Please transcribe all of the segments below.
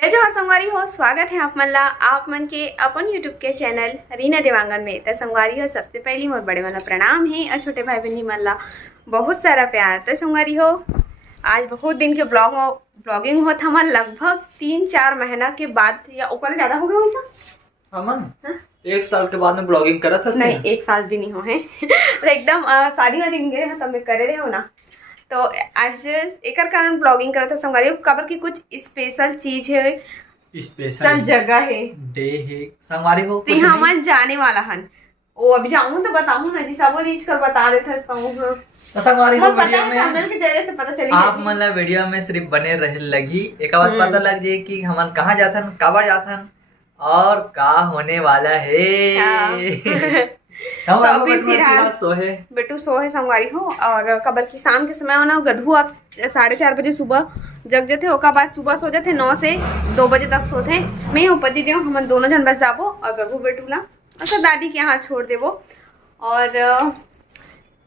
जय जोहार संगवारी हो। स्वागत है आप मन ला आप मन के अपन यूट्यूब के चैनल रीना देवांगन में। तो संगवारी हो, सबसे पहली मोर बड़े मन ला प्रणाम है और छोटे भाई बहनी मन ला बहुत सारा प्यार। तो संगवारी हो, आज बहुत दिन के ब्लॉगिंग होत हमन लगभग 3-4 महीना के बाद या ऊपर ज्यादा हो गया होगा हमन 1 साल के बाद में ब्लॉगिंग करत हस। नहीं 1 साल भी नहीं हो है तो एकदम शादी वादी गए हो तब मैं करे रहे हो ना। तो आज एकर कारण ब्लॉगिंग करत संगवारी हो, काबर की कुछ स्पेशल चीज है, स्पेशल जगह है, डे है संगवारी हो। तो हमन जाने वाला हन। ओ अभी जाऊं तो बताऊं ना जी, सब रीच कर बता देते तो संगवारी हो वीडियो में के जरिए से पता चली आप मन ला वीडियो में सिर्फ बने रहे लगी एक बात पता लग जाए कि हमन कहाँ जाथन, काबर जाथन और का होने वाला है। तो अभी फिलहाल बेटू सोहे संगवारी हो, और कबर की शाम के समय होना गधू आप 4:30 बजे सुबह जग जाते, ओका बाद सुबह सो जाते 9 से 2 बजे तक सोते। मैं हूँ पति देव, हम दोनों जन बस जाबो और गधू बेटू ला और दादी के यहाँ छोड़ देवो। और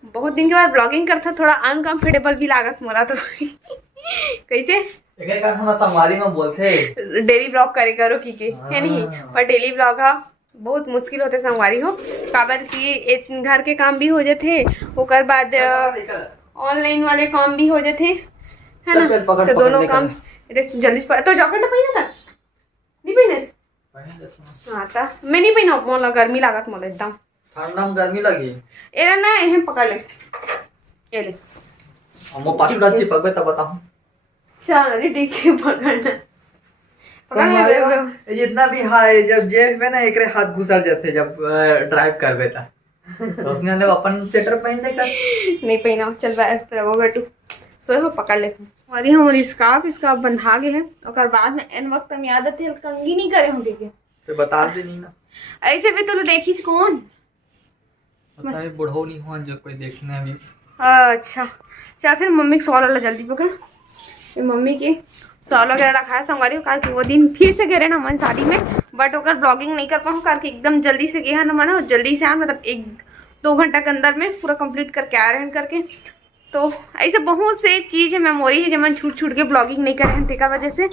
बहुत दिन के बाद ब्लॉगिंग करता, थोड़ा अनकंफर्टेबल भी लागत मोला तो कैसे संगवारी में बोलते डेली ब्लॉग करे करो की के है नहीं, पर डेली ब्लॉग हा बहुत मुश्किल होते संगवारी हो, काबर की घर के काम भी हो जाते, ओकर बाद ऑनलाइन वाले काम भी हो जाते है ना। तो दोनों काम जल्दी से तो जॉकेट तो पहना था नहीं पहने हाँ था मैं नहीं पहना, मोला गर्मी लागत मोला एकदम ठंडा में गर्मी लगी। एरा ना एहे पकड़ ले ए ले हमो पाछुड़ा चिपकबे तब बताऊं। चल रे ठीक है पकड़ना जितना भी हाय जब जेब में ना एकरे हाथ घुसर जाते जब ड्राइव करबे ता तो उसने ने अपन स्वेटर पहन ले कर नहीं पहना। चल रहो बेटू सोए हो पकड़ ले। और हम स्कार्फ बंधा गए हैं, और बाद में एन वक्त हम याद आते कंगी नहीं करे होंगे के तो बता दे नहीं ना ऐसे भी तो देखी कौन पता है बुढ़ो नहीं हुआ जो कोई देखना है। अच्छा चल फिर मम्मी के सॉल वाला जल्दी पकड़, मम्मी के सॉल वगैरह रखा है संगवारी हो। कि वो दिन फिर से गए ना मन शादी में, बट ओकर ब्लॉगिंग नहीं कर पाऊँ करके एकदम जल्दी से गया ना मन, जल्दी से आ मतलब 1-2 घंटा के अंदर में पूरा कंप्लीट करके आ रहे हैं करके। तो ऐसे बहुत से चीज़ है, मेमोरी है, जब मन छूट के ब्लॉगिंग नहीं कर रहे हैं तेका वजह से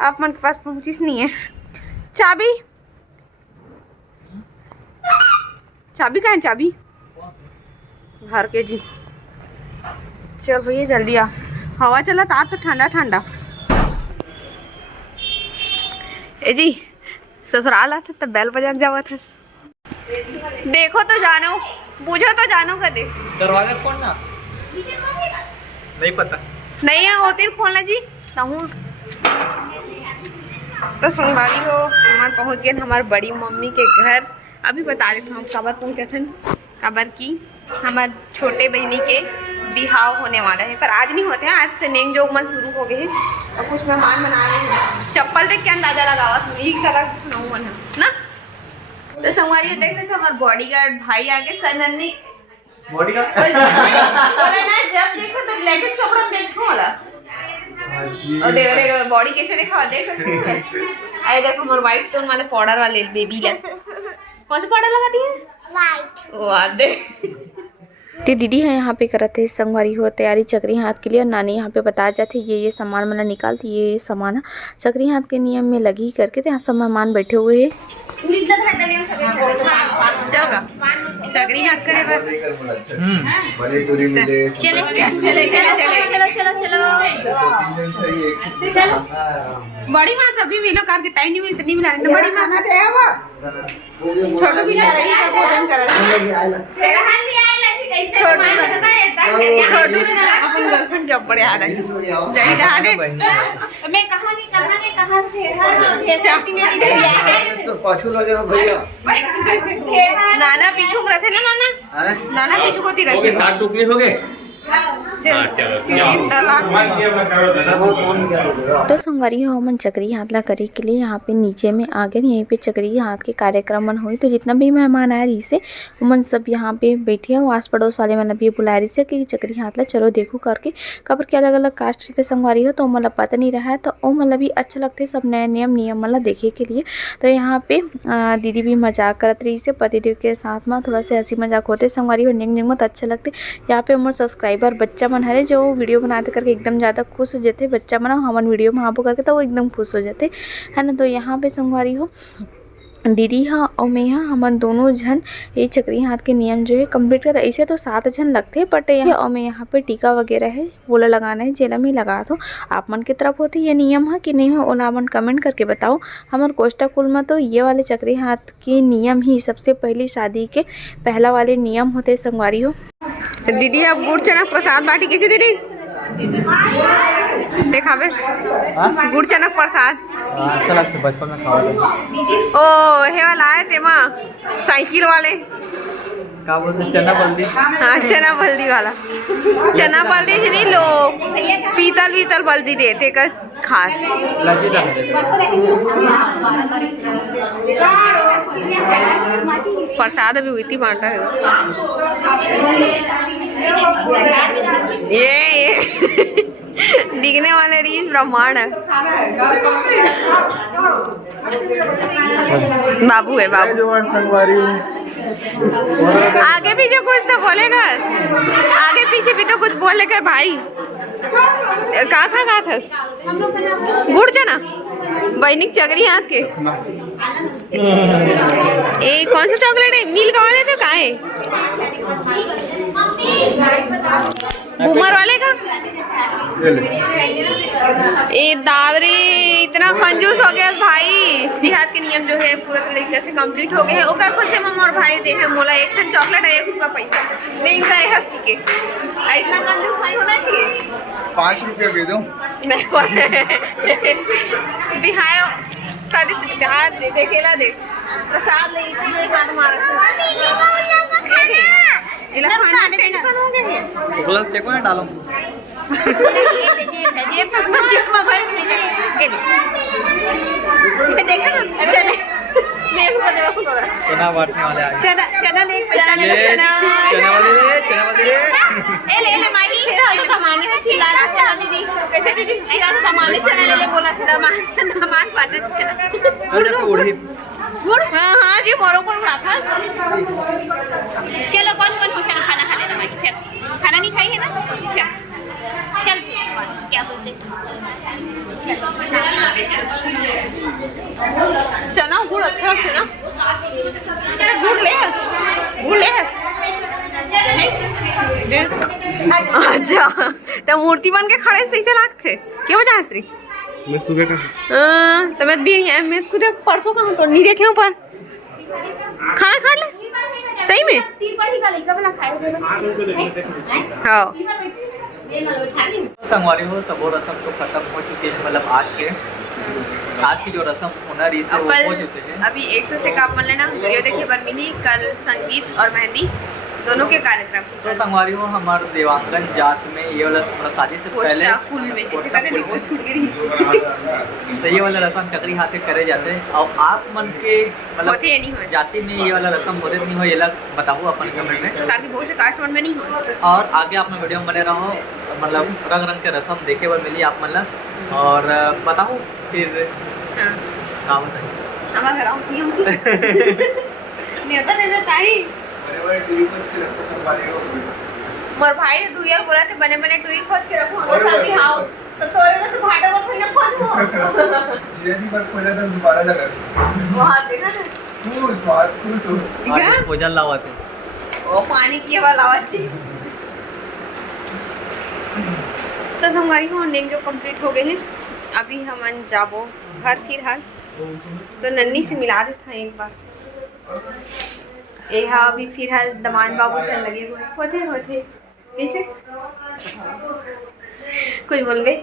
आप मन के पास पहुँचीस नहीं है। चाबी कहाँ है? चाबी घर के जी। चल भैया जल्दी आ, हवा चला था तो ठंडा ठंडा। ए जी ससुराल आता तब बैल बजा जावा था। देखो तो जानो, पूछो तो जानो कर दे दरवाजा खोलना नहीं पता नहीं है होती खोलना जी सहूँ। तो संगवारी हो हमारे पहुँच गए हमारे बड़ी मम्मी के घर। अभी बता देते हम कबर पहुँचे थे, कबर की हमारे छोटे बहनी के बिहाव होने वाला है, पर आज नहीं होते हैं, आज से नेम जोग मन शुरू हो गए हैं और कुछ मेहमान बना रहे हैं। चप्पल देख के अंदाजा लगावा यही तरह मन है ना। तो संगवारी देख सकते हमारे बॉडीगार्ड भाई आगे सनन्नी बॉडीगार्ड ना जब देखो तो लेटेस्ट कपड़ा देखो वाला और देख बॉडी कैसे देखा देख सकते हो। अरे देखो हमारे व्हाइट टोन वाले पाउडर वाले बेबी ला कौन सा पाउडर लगा दिए व्हाइट वाह दे। तो दीदी है यहाँ पे करते संगवारी हो तैयारी चक्री हाथ के लिए, और नानी यहाँ पे बताया जाते ये सामान मतलब निकालती ये सामान चक्री हाथ के नियम में लगी करके। तो यहाँ सब मेहमान बैठे हुए हैं चक्री हाथ करे बड़ी माँ सभी मिलो कार के टाइम नहीं इतनी मिला बड़ी माँ छोटू भी अपन गर्लफ्रेंड जब बड़े आ रहे मैं कहाँ नाना पीछू रहते ना नाना पीछू होती रहती साथ टुकड़ी हो गए। तो संगवारी हो मन चक्री हाथ ला करे के लिए यहाँ पे नीचे में आ गए। यहीं पे चक्री हाथ के कार्यक्रम मन हुई, तो जितना भी मेहमान आया रही से मन सब यहाँ पे बैठे हैं। आस पड़ोस वाले मतलब भी बुला रही से कि चक्री हाथ ला चलो देखो करके। कबर के अलग अलग कास्ट रहते संगवारी हो, तो मतलब पता नहीं रहा है, तो वो मतलब भी अच्छा लगते सब नए नियम मतलब देखे के लिए। तो यहाँ पे दीदी भी मजाक करत रही से पतिदेव के साथ में, थोड़ा सा हंसी मजाक होते संगवारी हो निंग निंग मत अच्छा लगते। यहाँ पे उम्र सब्सक्राइबर बच्चा मन हरे जो वीडियो बनाते करके एकदम ज़्यादा खुश हो जाते बच्चा मन हमन वीडियो में आबो करके तो वो एकदम खुश हो जाते है ना। तो यहाँ पे संगवारी हो दीदी हाँ और मैं हाँ हमन दोनों जन ये चक्री हाथ के नियम जो है कंप्लीट कर। ऐसे तो 7 जन लगते बट यहाँ और मैं यहाँ पे टीका वगैरह है वो लगाना है जेला में लगा दो। आप मन की तरफ होती ये नियम है कि नहीं हो ओला मन कमेंट करके बताओ। हमारे कोष्टा कुल में तो ये वाले चक्री हाथ के नियम ही सबसे पहली शादी के पहला वाले नियम होते संगवारी हो। दीदी अब गुड़ चना प्रसाद बाटी कैसे दीदी देखावे गुड़ चनक प्रसाद अच्छा लगता है बचपन में खावा था। ओ हे वाला आए तेमा साइकिल वाले क्या बोलते चना बल्दी। हाँ चना बल्दी वाला चना बल्दी से नहीं लो पीतल बल्दी देते कर खास प्रसाद अभी हुई थी बांटा है ये दिखने वाले रील ब्रह्मांड है। बाबू है बाबू आगे पीछे कुछ तो बोलेगा आगे पीछे भी तो कुछ बोलेगा भाई का खा थस गुड़ चना बैनिक चगरी हाथ के ए कौन सा चॉकलेट है मिल्क वाले तो का है बूमर वाले का ए दादरे इतना कंजूस हो गया भाई। देहात के नियम जो है पूरा तरीके से कंप्लीट हो गए हैं ओकर खुद से मम्मा और भाई देखे मोला एक टन चॉकलेट है 1 रुपया पैसा नहीं का है हंस के इतना कंजूस भाई होना चाहिए 5 रुपया दे दो बिहाय सारी हाथ दे देखेला दे प्रसाद ले इतने हाथ मारा इला खाना टेंशन हो गई है गलत देखो ना डालो देखा ना चले चना बांटने वाले आए चना देख चना वाले रे ले माही फिर हम सामान है चिल्लाना बोला दीदी कैसे दीदी यार सामान चना ले बोला सामान बांटना चना गुड़ हाँ जी मोरो को रखा चलो कौन खाना खा लेना माही खाना नहीं खाई है ना चल क्या बोलते चना गुड़ अच्छा है ना चलो गुड़ ले अच्छा तो मूर्ति बन के खड़े से ऐसे लागते क्यों वजह स्त्री मैं सुबह का तबियत भी नहीं है मैं खुद परसों कहाँ तो नहीं देखे ऊपर खाना खा ले सही में हाँ संगवारी हो सब रस्म तो खत्म हो चुके हैं मतलब आज की जो रस्म होना रही थी वो हो चुके हैं। अभी 100 से काम मन लेना वीडियो देखिए बर्मिनी कल संगीत और मेहंदी दोनों के कार्यक्रम तो संगवारी हो हमारे देवांगन जात में ये वाला शादी से पहले कुल में तो ये वाला रस्म चक्री हाथे करे जाते हैं और आप मन के मतलब जाति में ये वाला रस्म होते नहीं हो ये लग बताओ अपन कमेंट में ताकि बहुत से कास्ट में नहीं हो और आगे आप वीडियो में बने रहो मतलब रंग रंग के रस्म देखे हुए मिली आप मतलब और बताओ फिर क्या बताइए हमारा नहीं होता नहीं मोर भाई दू यार बोला थे बने टुई खोज के रखो हम सामने हां तो तोरे में तो भाटा पर फिर खोज हो जीएसटी पर खोला था दोबारा लगा वहां देखा ना तू स्वाद खुश हो आज भोजन लावते ओ पानी की हवा लावती तो संगवारी को नेक जो कंप्लीट हो गए हैं अभी हम जाबो घर फिलहाल तो नन्नी से मिला देता एक बार हाँ अभी फिलहाल दमान बाबू से लगे हुए होते कैसे कुछ बोल गए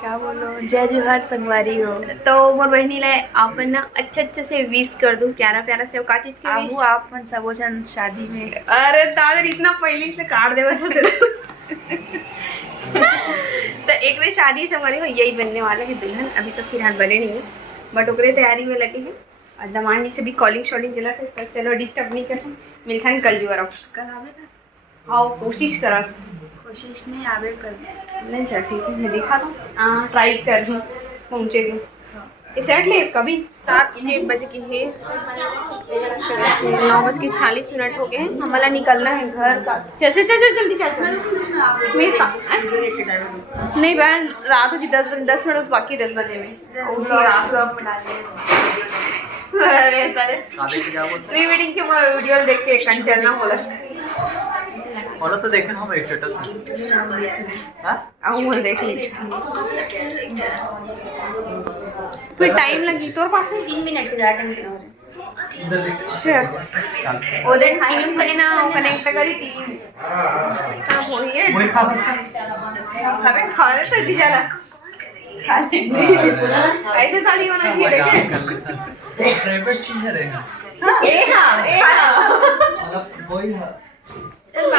क्या बोलो जय जोहार संगवारी हो। तो मोर बहनी ले आपन ना अच्छे से विश कर दूं प्यारा प्यारा से का चीज के आहू आप मन सबो जन शादी में अरे दादर इतना पहले से काट देवा तो एक वे शादी संगवारी हो यही बनने वाला है दुल्हन अभी तो फिलहाल बने नहीं है बट ओकरे तैयारी में लगे हैं और दमान जी से भी कॉलिंग शॉलिंग चला थे तो चलो डिस्टर्ब नहीं कर मिलखन कल जुआ कल आवे था हाँ कोशिश करा कोशिश नहीं आवे कर नहीं चल ठीक है मैं दिखा दूँ हाँ ट्राई कर दूँ पहुँचे दूँ सेट ले इसका भी 7 बज के है 9:40 हो गए हैं। हम वाला निकलना है घर का। चल चल चल जल्दी चल। नहीं बहन रात होगी 10 मिनट बाकी 10 बजे में रात में डाले प्री वेडिंग के वीडियो देख के कहीं चलना बोला और तो देखे हम स्टेटस में आओ बोल देख फिर टाइम लगी तोर पास 3 मिनट के टाइम अच्छा ओदे टाइम में ना कनेक्ट करी टीवी का होई है वही खा खा ले तो जाला ऐसे साली होना चाहिए देखे प्राइवेट चीज है रहेगा ए हां वही है।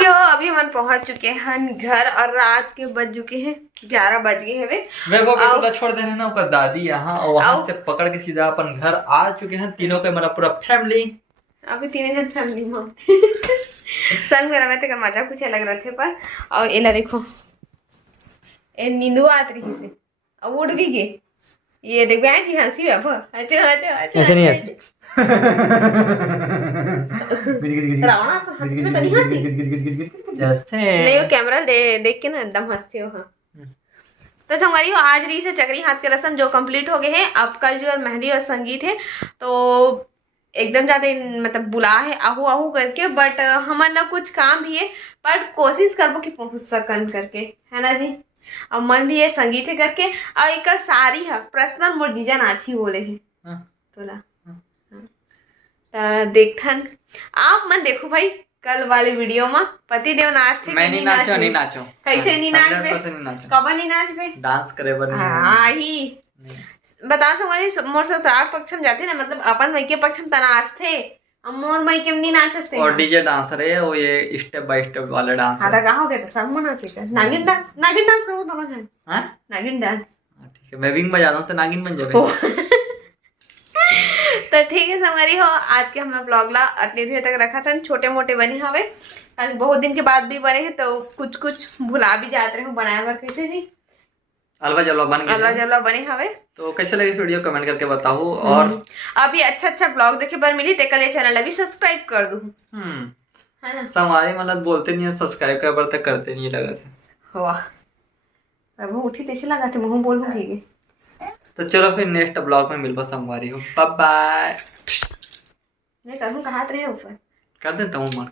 यो अभी हम पहुंच चुके हैं घर और रात के बज चुके हैं 11 बज गए हैं वे वो बेटुला छोड़ देने ना ओकर दादी यहाँ और वहां से पकड़ के सीधा अपन घर आ चुके हैं तीनों के मेरा पूरा फैमिली अभी 3 जन फैमिली में संग मेरा में तो मजा कुछ अलग रहे थे पर और एला देखो ए नींदू आत रही से अब उड़ भी गए ये देखो यहाँ जी हंसी है अच्छा अच्छा अच्छा ऐसे नहीं हंसी रावणा तो हंसते तो नहीं हंसी नहीं वो कैमरा देख के ना एकदम हंसते हो हाँ तो संगवारी हो आज री से चक्री हाथ के रस्म जो कंप्लीट हो गए हैं अब कल जो और मेहंदी और संगीत है तो एकदम ज्यादा मतलब बुला है आहू आहू करके बट हमारे ना कुछ काम भी है बट कोशिश करबो कि पहुंच सकन करके है ना जी और मन भी है संगीत है करके और एक सारी है पर्सनल मोर जीजा नाची बोले है तोला देखथन आप मन देखो भाई कल वाले वीडियो में पति देव नाचते मैं नहीं नाचो नहीं नाचो कैसे नहीं नाच पे कब नहीं नाच पे डांस करे बर हाँ ही बता सको मोर ससुराल पक्ष में जाते ना मतलब अपन भाई के पक्ष में नाच थे मोर भाई के नहीं नाचते और डीजे डांसर है वो ये स्टेप बाय स्टेप वाला डांस हाँ तो कहा हो गया तो सब मनाते नागिन डांस करो दोनों जन हां नागिन डांस ठीक है मैं विंग बजा दूं तो नागिन बन जावे तो ठीक है हमारी हो आज के हमने ब्लॉग ला अतनी देर तक रखा था छोटे मोटे बने हवे आज बहुत दिन के बाद भी बने हैं तो कुछ कुछ भुला भी जाते रहे बनाया बार कैसे जी अलवा जलवा बन गया अलवा जलवा बने हवे तो कैसे लगी इस वीडियो कमेंट करके बताओ और अभी अच्छा ब्लॉग देखे बार मिली ते कल ये चैनल अभी सब्सक्राइब कर दूं है ना हमारे मतलब बोलते नहीं है सब्सक्राइब कर पर तक करते नहीं लगा थे वाह अब उठी तैसे लगा थे मुंह बोल भूगी तो चलो फिर नेक्स्ट ब्लॉग में मिलबो सोमवारी हो बाय बाय मैं कहूं कहां रहे ऊपर कर देता हूं मैं